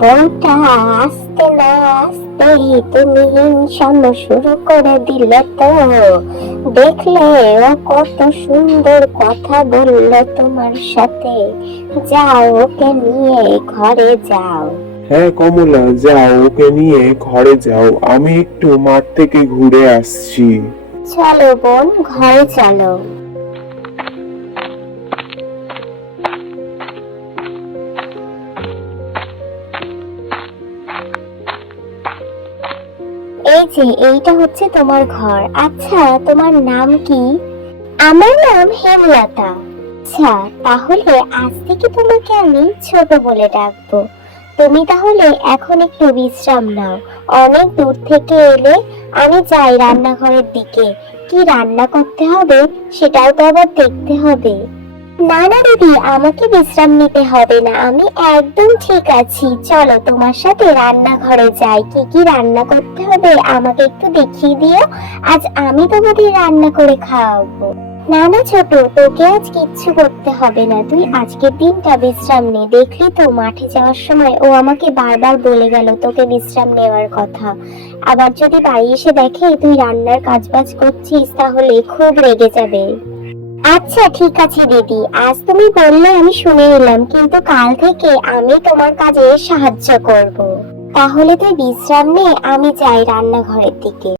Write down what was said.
বউটা আসতে না আসতেই তুমি হিংসাম শুরু করে দিলে তো। দেখলে ও কত সুন্দর কথা বললো তোমার সাথে। যাও ওকে নিয়ে ঘরে যাও। হ্যাঁ কমলা, যাও ওকে নিয়ে ঘরে যাও, আমি একটু মাঠ থেকে ঘুরে আসছি। চলো বোন, ঘরে চলো। এই যে এইটা হচ্ছে তোমার ঘর। আচ্ছা, তোমার নাম কি? আমার নাম হেমলতা। আচ্ছা, তাহলে আজ থেকে তোমাকে আমি ছোট বলে ডাকবো। তুমি তাহলে এখন একটু বিশ্রাম নাও। অনেক দূর থেকে এলে। আমি যাই রান্নাঘরের দিকে। কি রান্না করতে হবে সেটাও তো আবার দেখতে হবে। না না দিদি, আমাকে বিশ্রাম নিতে হবে না, আমি একদম ঠিক আছি। চলো তোমার সাথে রান্নাঘরে যাই। কি কি রান্না করতে হবে আমাকে একটু দেখিয়ে দিও। আজ আমি তোমাদের রান্না করে খাওয়াবো। না না ছোট, তোকে আজ কিচ্ছু করতে হবে না। তুই আজকের দিনটা বিশ্রাম নে। দেখলি তো মাঠে যাওয়ার সময় ও আমাকে বারবার বলে গেল তোকে বিশ্রাম নেওয়ার কথা। আবার যদি বাড়ি এসে দেখে তুই রান্নার কাজবাজ করছিস তাহলে খুব রেগে যাবে। আচ্ছা ঠিক আছে দিদি, আজ তুমি বললে আমি শুনে নিলাম, কিন্তু কাল থেকে আমি তোমার কাজে সাহায্য করব। তাহলে তুই বিশ্রাম নে, আমি যাই রান্নাঘরের দিকে।